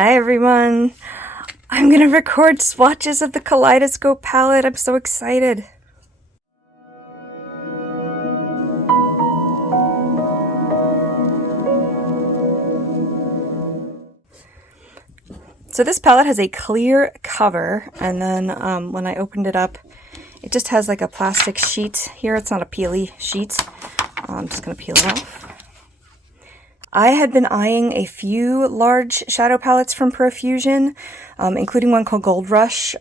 Hi everyone! I'm gonna record swatches of the Kaleidoscope palette. I'm so excited. So this palette has a clear cover, and then when I opened it up, it just has like a plastic sheet here. It's not a peely sheet. I'm just gonna peel it off. I had been eyeing a few large shadow palettes from Profusion, including one called Gold Rush,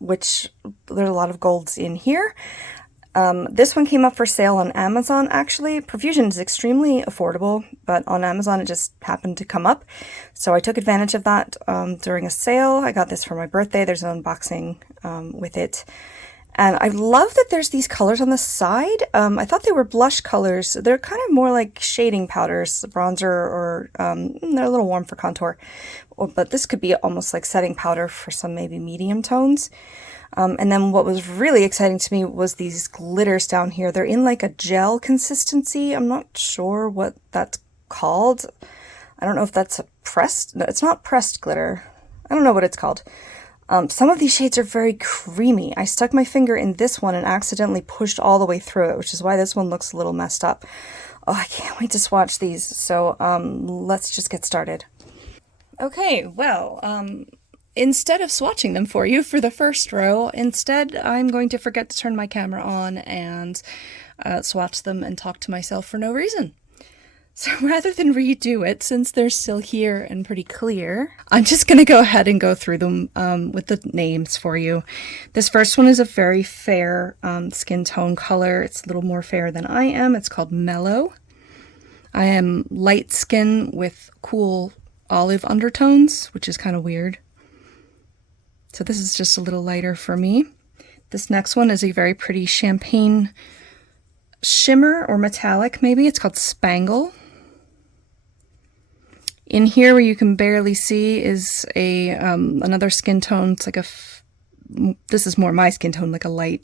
which there's a lot of golds in here. This one came up for sale on Amazon, actually. Profusion is extremely affordable, but on Amazon it just happened to come up. So I took advantage of that during a sale. I got this for my birthday. There's an unboxing with it. And I love that there's these colors on the side. I thought they were blush colors. They're kind of more like shading powders, bronzer, or they're a little warm for contour. But this could be almost like setting powder for some maybe medium tones. And then what was really exciting to me was these glitters down here. They're in like a gel consistency. I'm not sure what that's called. I don't know if that's a pressed... No, it's not pressed glitter. I don't know what it's called. Some of these shades are very creamy. I stuck my finger in this one and accidentally pushed all the way through it, which is why this one looks a little messed up. Oh, I can't wait to swatch these. So let's just get started. Okay, well, instead of swatching them for you for the first row, instead I'm going to forget to turn my camera on and swatch them and talk to myself for no reason. So rather than redo it, since they're still here and pretty clear, I'm just going to go ahead and go through them with the names for you. This first one is a very fair skin tone color. It's a little more fair than I am. It's called Mellow. I am light skin with cool olive undertones, which is kind of weird. So this is just a little lighter for me. This next one is a very pretty champagne shimmer or metallic, maybe. It's called Spangle. In here, where you can barely see, is a another skin tone. It's like this is more my skin tone, like a light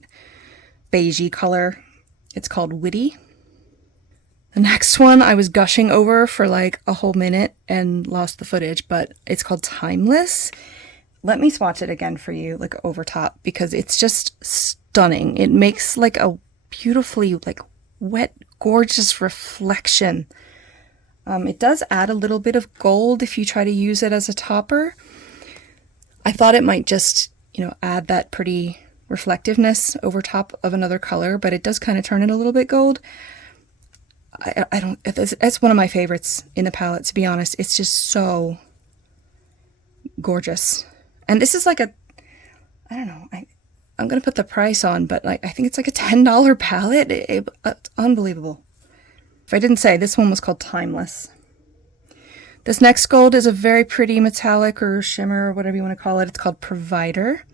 beigey color. It's called Witty. The next one I was gushing over for like a whole minute and lost the footage, but it's called Timeless. Let me swatch it again for you, like over top, because it's just stunning. It makes like a beautifully like wet, gorgeous reflection. It does add a little bit of gold if you try to use it as a topper. I thought it might just, add that pretty reflectiveness over top of another color, but it does kind of turn it a little bit gold. I don't, it's one of my favorites in the palette, to be honest. It's just so gorgeous. And this is like I don't know, I'm going to put the price on, but I think it's like a $10 palette. It's unbelievable. If I didn't say, this one was called Timeless. This next gold is a very pretty metallic or shimmer, or whatever you want to call it. It's called Provider.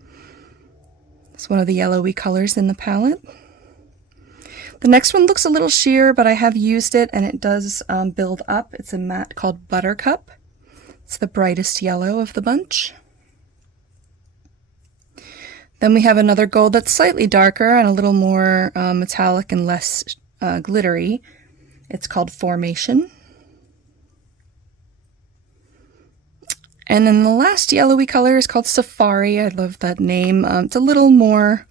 It's one of the yellowy colors in the palette. The next one looks a little sheer, but I have used it and it does build up. It's a matte called Buttercup. It's the brightest yellow of the bunch. Then we have another gold that's slightly darker and a little more metallic and less glittery. It's called Formation. And then the last yellowy color is called Safari. I love that name. It's a little more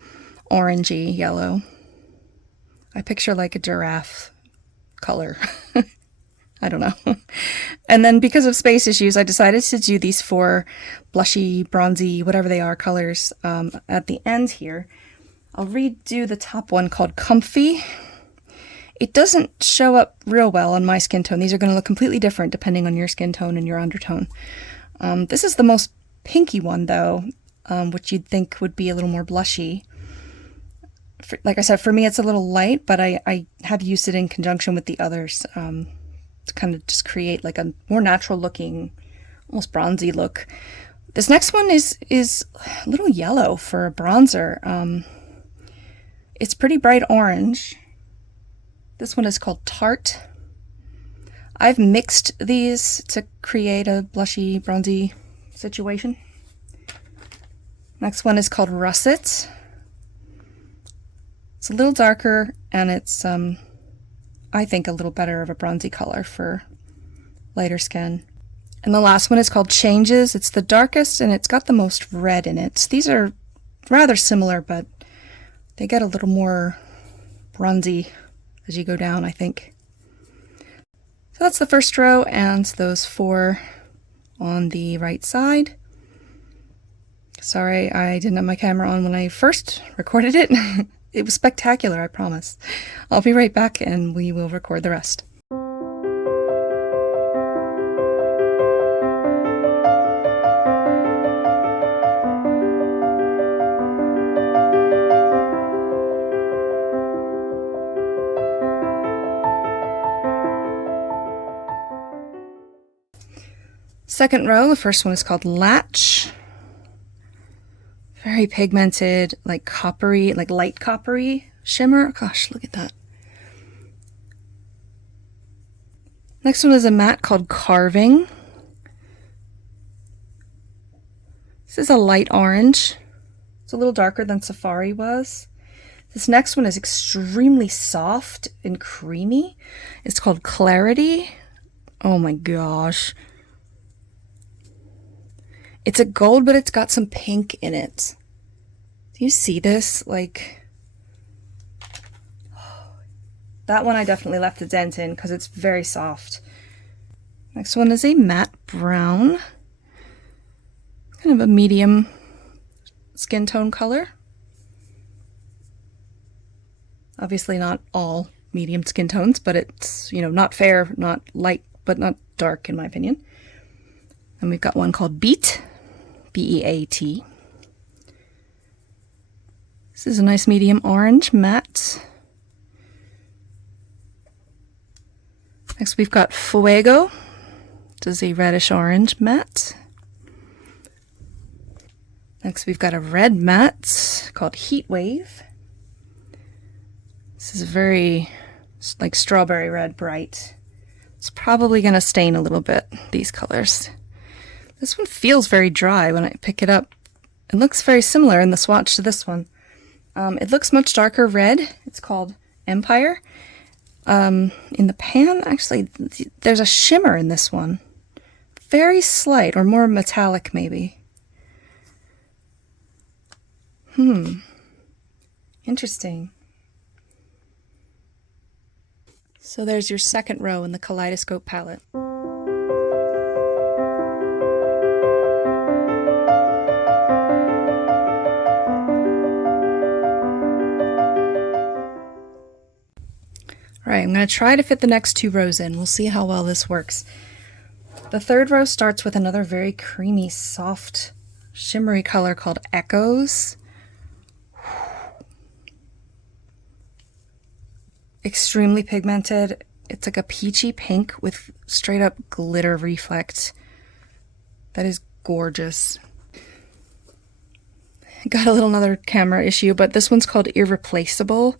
orangey yellow. I picture like a giraffe color. I don't know. And then because of space issues, I decided to do these four blushy, bronzy, whatever they are, colors at the end here. I'll redo the top one called Comfy. It doesn't show up real well on my skin tone. These are going to look completely different depending on your skin tone and your undertone. This is the most pinky one, though, which you'd think would be a little more blushy. Like I said, for me it's a little light, but I have used it in conjunction with the others to kind of just create like a more natural looking, almost bronzy look. This next one is a little yellow for a bronzer. It's pretty bright orange. This one is called Tart. I've mixed these to create a blushy, bronzy situation. Next one is called Russet. It's a little darker and it's, I think, a little better of a bronzy color for lighter skin. And the last one is called Changes. It's the darkest and it's got the most red in it. These are rather similar, but they get a little more bronzy as you go down, I think. So that's the first row and those 4 on the right side. Sorry, I didn't have my camera on when I first recorded it. It was spectacular, I promise. I'll be right back and we will record the rest. Second row, the first one is called Latch. Very pigmented, like coppery, like light coppery shimmer. Gosh, look at that. Next one is a matte called Carving. This is a light orange. It's a little darker than Safari was. This next one is extremely soft and creamy. It's called Clarity. Oh my gosh. It's a gold, but it's got some pink in it. Do you see this? Like, that one I definitely left a dent in because it's very soft. Next one is a matte brown. Kind of a medium skin tone color. Obviously not all medium skin tones, but it's, you know, not fair, not light, but not dark in my opinion. And we've got one called Beat. B-E-A-T. This is a nice medium orange matte. Next we've got Fuego. This is a reddish orange matte. Next we've got a red matte called Heat Wave. This is very like strawberry red bright. It's probably going to stain a little bit, these colors. This one feels very dry when I pick it up. It looks very similar in the swatch to this one. It looks much darker red. It's called Empire. In the pan, actually, there's a shimmer in this one. Very slight, or more metallic maybe. Interesting. So there's your second row in the Kaleidoscope palette. All right, I'm going to try to fit the next 2 rows in. We'll see how well this works. The third row starts with another very creamy, soft, shimmery color called Echoes. Extremely pigmented. It's like a peachy pink with straight up glitter reflect. That is gorgeous. Got a little another camera issue, but this one's called Irreplaceable.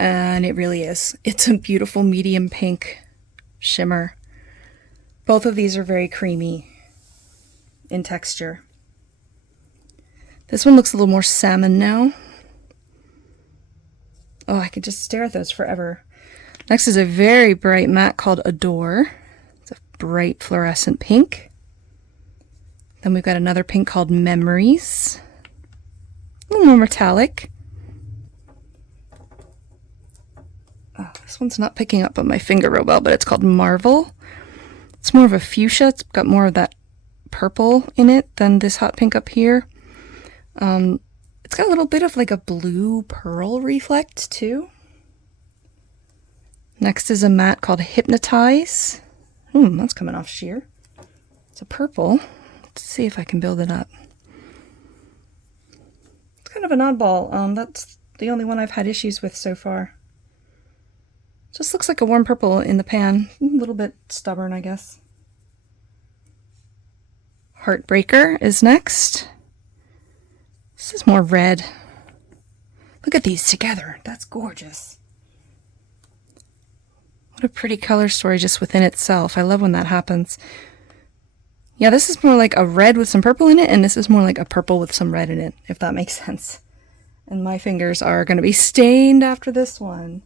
And it really is. It's a beautiful medium pink shimmer. Both of these are very creamy in texture. This one looks a little more salmon now. Oh, I could just stare at those forever. Next is a very bright matte called Adore. It's a bright fluorescent pink. Then we've got another pink called Memories. A little more metallic. Oh, this one's not picking up on my finger real well, but it's called Marvel. It's more of a fuchsia. It's got more of that purple in it than this hot pink up here. It's got a little bit of like a blue pearl reflect too. Next is a matte called Hypnotize. That's coming off sheer. It's a purple. Let's see if I can build it up. It's kind of an oddball. That's the only one I've had issues with so far. Just looks like a warm purple in the pan. A little bit stubborn, I guess. Heartbreaker is next. This is more red. Look at these together. That's gorgeous. What a pretty color story just within itself. I love when that happens. Yeah, this is more like a red with some purple in it, and this is more like a purple with some red in it, if that makes sense. And my fingers are going to be stained after this one.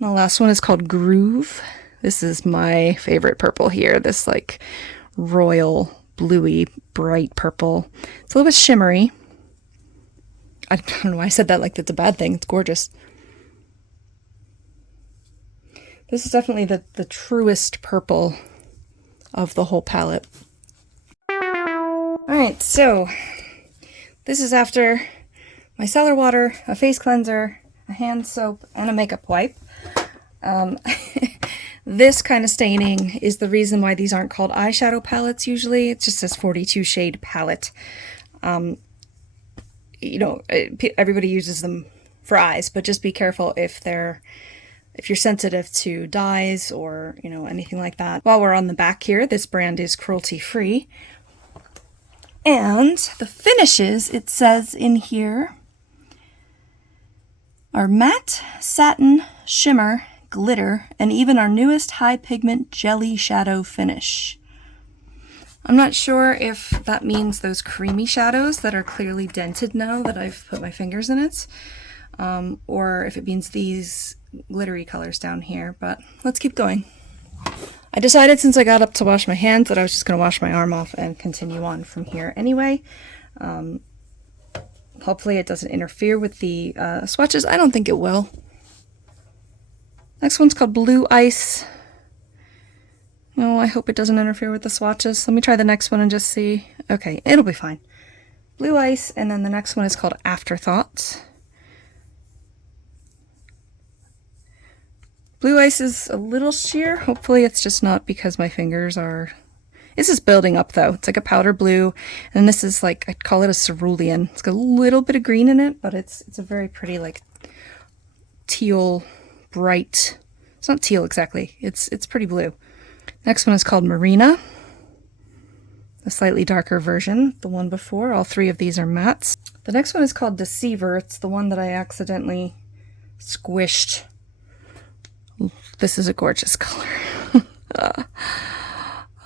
The last one is called Groove. This is my favorite purple here. This like royal bluey bright purple. It's a little bit shimmery. I don't know why I said that like that's a bad thing. It's gorgeous. This is definitely the truest purple of the whole palette. Alright, so this is after my cellar water, a face cleanser, a hand soap, and a makeup wipe. This kind of staining is the reason why these aren't called eyeshadow palettes usually. It just says 42 shade palette. You know, everybody uses them for eyes, but just be careful if you're sensitive to dyes or, you know, anything like that. While we're on the back here, this brand is cruelty free. And the finishes, it says in here, are matte, satin, shimmer, glitter, and even our newest high pigment jelly shadow finish. I'm not sure if that means those creamy shadows that are clearly dented now that I've put my fingers in it, or if it means these glittery colors down here, but let's keep going. I decided since I got up to wash my hands that I was just going to wash my arm off and continue on from here anyway. Hopefully it doesn't interfere with the swatches. I don't think it will. Next one's called Blue Ice. Oh, I hope it doesn't interfere with the swatches. Let me try the next one and just see. Okay, it'll be fine. Blue Ice, and then the next one is called Afterthought. Blue Ice is a little sheer. Hopefully it's just not because my fingers are... This is building up though. It's like a powder blue, and this is like, I'd call it a cerulean. It's got a little bit of green in it, but it's a very pretty like teal, bright... It's not teal exactly. It's pretty blue. Next one is called Marina. A slightly darker version. The one before. All three of these are mattes. The next one is called Deceiver. It's the one that I accidentally squished. This is a gorgeous color.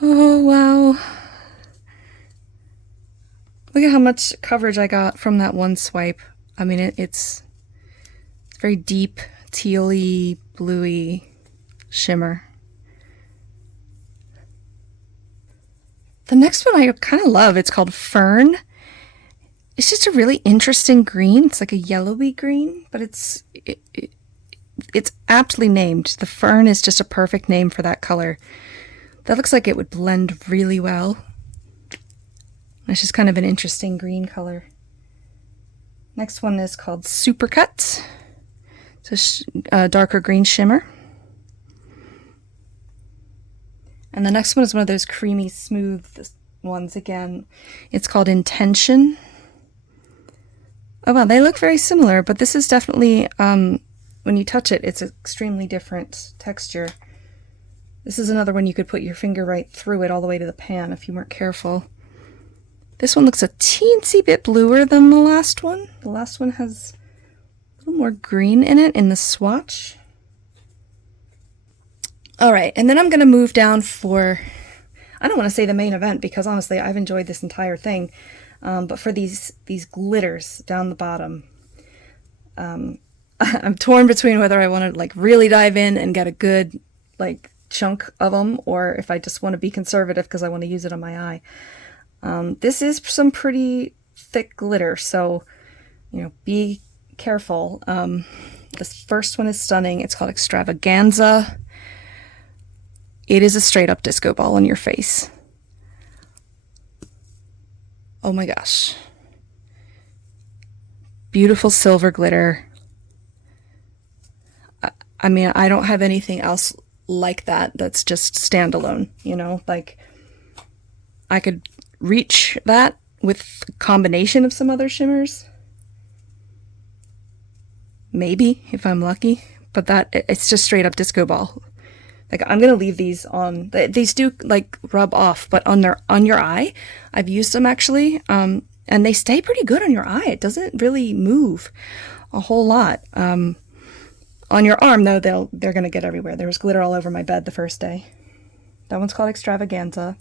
Oh, wow. Look at how much coverage I got from that one swipe. I mean, it's very deep, tealy, bluey shimmer. The next one I kind of love. It's called Fern. It's just a really interesting green. It's like a yellowy green, but it's aptly named. The Fern is just a perfect name for that color. That looks like it would blend really well. It's just kind of an interesting green color. Next one is called Supercut. It's a darker green shimmer. And the next one is one of those creamy, smooth ones again. It's called Intention. Oh wow, they look very similar, but this is definitely, when you touch it, it's an extremely different texture. This is another one you could put your finger right through it all the way to the pan if you weren't careful. This one looks a teensy bit bluer than the last one. The last one has a little more green in it in the swatch. Alright, and then I'm going to move down for, I don't want to say the main event because honestly I've enjoyed this entire thing, but for these glitters down the bottom. I'm torn between whether I want to like really dive in and get a good like chunk of them, or if I just want to be conservative because I want to use it on my eye. This is some pretty thick glitter, so you know, be careful. This first one is stunning. It's called Extravaganza. It is a straight up disco ball on your face. Oh my gosh. Beautiful silver glitter. I mean, I don't have anything else like that that's just standalone, you know? Like, I could reach that with a combination of some other shimmers. Maybe, if I'm lucky. But it's just straight up disco ball. Like, I'm gonna leave these on. These do like rub off, but on your eye, I've used them actually, and they stay pretty good on your eye. It doesn't really move a whole lot. On your arm though, they're gonna get everywhere. There was glitter all over my bed the first day. That one's called Extravaganza.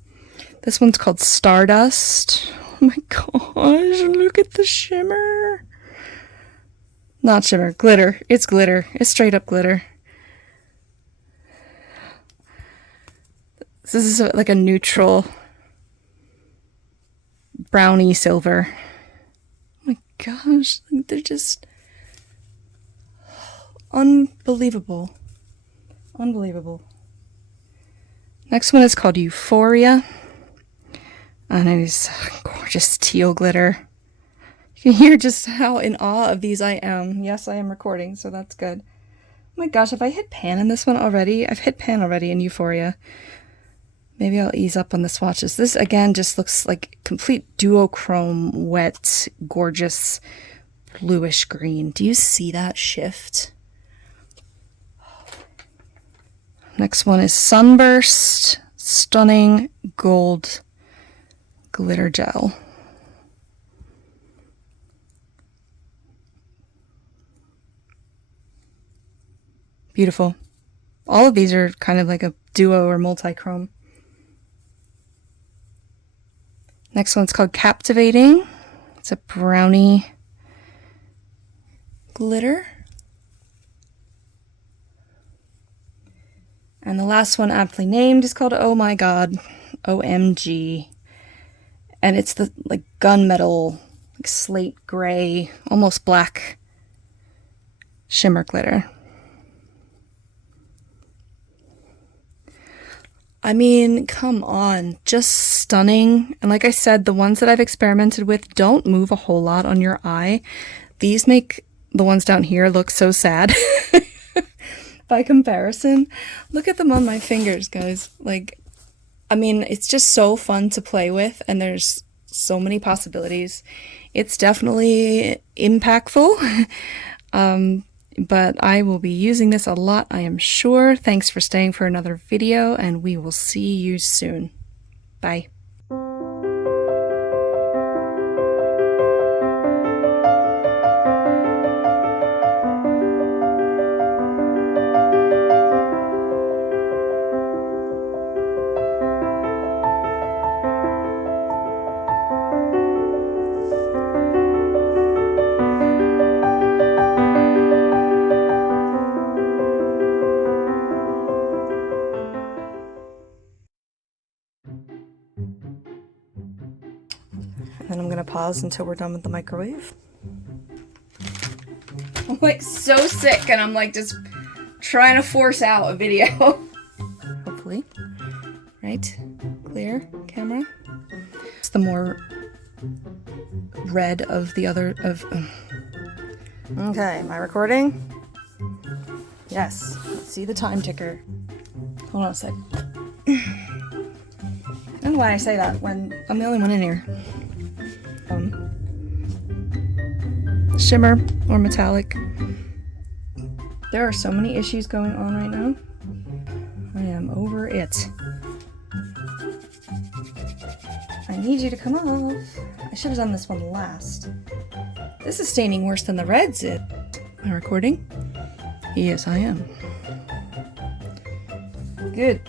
This one's called Stardust. Oh my gosh! Look at the shimmer. Not shimmer, glitter. It's glitter. It's straight up glitter. This is like a neutral brownie silver. Oh my gosh, they're just unbelievable. Unbelievable. Next one is called Euphoria. And it is gorgeous teal glitter. You can hear just how in awe of these I am. Yes, I am recording, so that's good. Oh my gosh, have I hit pan in this one already? I've hit pan already in Euphoria. Maybe I'll ease up on the swatches. This, again, just looks like complete duochrome, wet, gorgeous, bluish green. Do you see that shift? Next one is Sunburst, stunning gold glitter gel. Beautiful. All of these are kind of like a duo or multi-chrome. Next one's called Captivating. It's a brownie glitter. And the last one, aptly named, is called Oh My God, OMG. And it's the like gunmetal, like slate gray, almost black shimmer glitter. I mean, come on, just stunning. And like I said, the ones that I've experimented with don't move a whole lot on your eye. These make the ones down here look so sad by comparison. Look at them on my fingers, guys. Like, I mean, it's just so fun to play with, and there's so many possibilities. It's definitely impactful. But I will be using this a lot, I am sure. Thanks for staying for another video, and we will see you soon. Bye. And I'm gonna pause until we're done with the microwave. I'm like so sick, and I'm like just trying to force out a video. Hopefully. Right? Clear camera. It's the more red of the other of Okay, am I recording? Yes. Let's see the time ticker. Hold on a sec. I don't know why I say that when I'm the only one in here. Shimmer or metallic. There are so many issues going on right now. I am over it. I need you to come off. I should have done this one last. This is staining worse than the reds did. Am I recording? Yes, I am. Good.